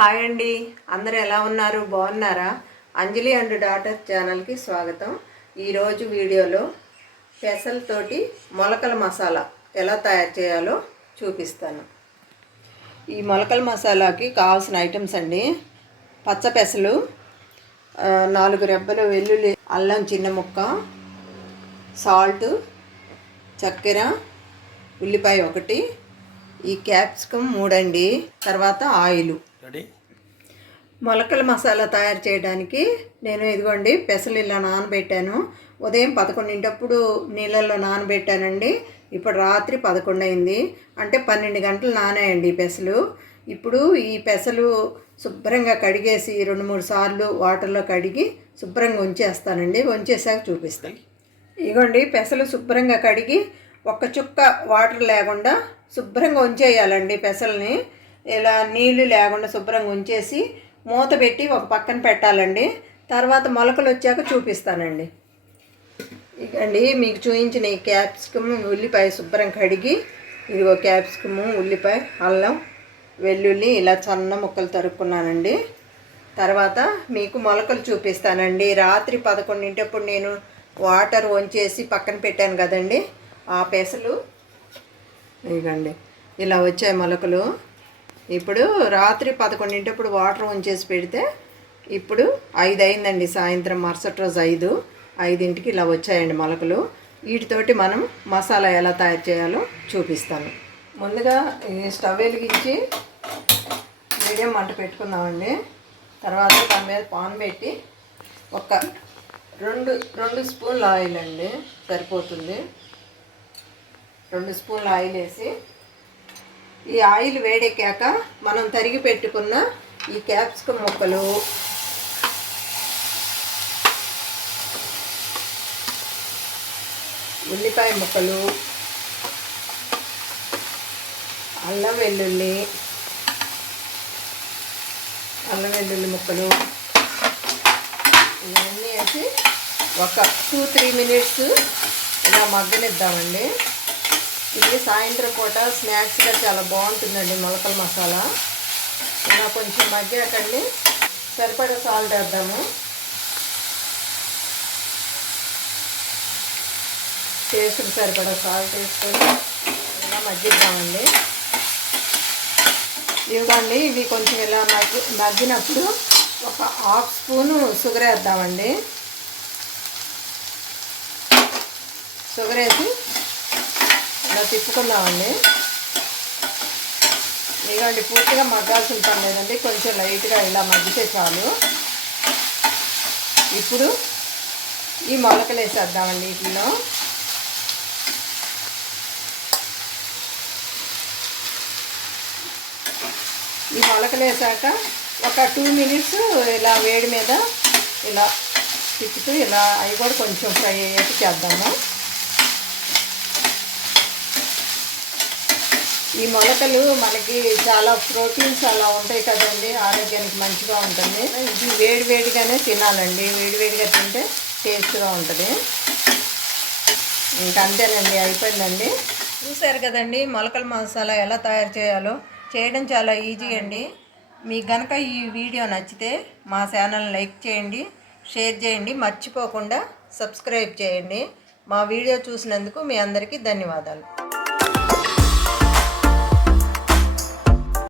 Hi అండి. అందరు ఎలా ఉన్నారు? బాగున్నారా? అంజలి అండ్ డాటర్ ఛానల్కి స్వాగతం. ఈరోజు వీడియోలో పెసలతోటి మొలకల మసాలా ఎలా తయారు చేయాలో చూపిస్తాను. ఈ మొలకల మసాలాకి కావాల్సిన ఐటమ్స్ అండి. పచ్చ పెసలు నాలుగు రెబ్బలు వెల్లుల్లి అల్లం చిన్న ముక్క సాల్ట్ చక్కెర ఉల్లిపాయ ఒకటి ఈ క్యాప్సికమ్ మూడండి. తర్వాత ఆయిల్. రెడీ? మొలకల మసాలా తయారు చేయడానికి నేను ఇదిగోండి పెసలు ఇలా నానబెట్టాను. ఉదయం పదకొండింటప్పుడు నీళ్ళల్లో నానబెట్టానండి. ఇప్పుడు రాత్రి పదకొండు అయింది అంటే పన్నెండు గంటలు నానాయండి ఈ పెసలు. ఇప్పుడు ఈ పెసలు శుభ్రంగా కడిగేసి రెండు మూడు సార్లు వాటర్లో కడిగి శుభ్రంగా ఉంచేస్తానండి. ఉంచేసాక చూపిస్తాను. ఇగోండి పెసలు శుభ్రంగా కడిగి ఒక్క చుక్క వాటర్ లేకుండా శుభ్రంగా ఉంచేయాలండి పెసల్ని. ఇలా నీళ్ళు లేకుండా శుభ్రంగా ఉంచేసి మూత పెట్టి ఒక పక్కన పెట్టాలండి. తర్వాత మొలకలు వచ్చాక చూపిస్తానండి. ఇకండి మీకు చూపించిన ఈ క్యాప్సికమ్ ఉల్లిపాయ శుభ్రం కడిగి ఇదిగో క్యాప్సికము ఉల్లిపాయ అల్లం వెల్లుల్లి ఇలా సన్న ముక్కలు తరుక్కున్నానండి. తర్వాత మీకు మొలకలు చూపిస్తానండి. రాత్రి పదకొండింటప్పుడు నేను వాటర్ వంచేసి పక్కన పెట్టాను కదండి. ఆ పెసలు ఇగండి ఇలా వచ్చాయి మొలకలు. ఇప్పుడు రాత్రి పదకొండింటప్పుడు వాటర్ ఉంచేసి పెడితే ఇప్పుడు ఐదు అయిందండి సాయంత్రం మరుసటి రోజు ఐదు. ఐదింటికి ఇలా వచ్చాయండి మొలకలు. వీటితోటి మనం మసాలా ఎలా తయారు చేయాలో చూపిస్తాను. ముందుగా ఈ స్టవ్ వెలిగించి మీడియం మంట పెట్టుకుందామండి. తర్వాత దాని మీద పాన్ పెట్టి ఒక రెండు రెండు స్పూన్ల ఆయిల్ అండి సరిపోతుంది. రెండు స్పూన్ల ఆయిల్ వేసి ఈ ఆయిల్ వేడెక్కాక మనం తరిగి పెట్టుకున్న ఈ క్యాప్సికమ్ ముక్కలు ఉల్లిపాయ ముక్కలు అల్లం వెల్లుల్లి అల్లం వెల్లుల్లి ముక్కలు ఇవన్నీ వేసి ఒక టూ త్రీ మినిట్స్ ఇలా మగ్గనిద్దామండి. ఇది సాయంత్రం పూట స్నాక్స్గా చాలా బాగుంటుందండి మొలకల మసాలా. ఇలా కొంచెం మగ్గాకండి. సరిపడా సాల్ట్ వేద్దాము. టేస్ట్కి సరిపడా సాల్ట్ వేసుకొని ఇలా మగ్గిద్దామండి. ఇవ్వండి ఇవి కొంచెం ఇలా మగ్గి మగ్గినప్పుడు ఒక హాఫ్ స్పూను షుగర్ వేద్దామండి. షుగర్ వేసి తిప్పుకున్నామండి తిప్పుకుందామండి. ఇదిగోండి పూర్తిగా మగ్గాల్సిన పని లేదండి. కొంచెం లైట్గా ఇలా మగ్గితే చాలు. ఇప్పుడు ఈ మొలకలు వేసేద్దామండి వీటిలో. ఈ మొలకలు వేసాక ఒక టూ మినిట్స్ ఇలా వేడి మీద ఇలా తిప్పుతూ ఇలా అవి కూడా కొంచెం ఫ్రై అయ్యేట్టు చేద్దాము. ఈ మొలకలు మనకి చాలా ప్రోటీన్స్ అలా ఉంటాయి కదండి ఆరోగ్యానికి మంచిగా ఉంటుంది. ఇది వేడివేడిగానే తినాలండి. వేడివేడిగా తింటే టేస్ట్గా ఉంటుంది. ఇంకా అంతేనండి అయిపోయిందండి. చూసారు కదండి మొలకల మసాలా ఎలా తయారు చేయాలో. చేయడం చాలా ఈజీ అండి. మీకు కనుక ఈ వీడియో నచ్చితే మా ఛానల్ లైక్ చేయండి షేర్ చేయండి మర్చిపోకుండా సబ్స్క్రైబ్ చేయండి. మా వీడియో చూసినందుకు మీ అందరికీ ధన్యవాదాలు.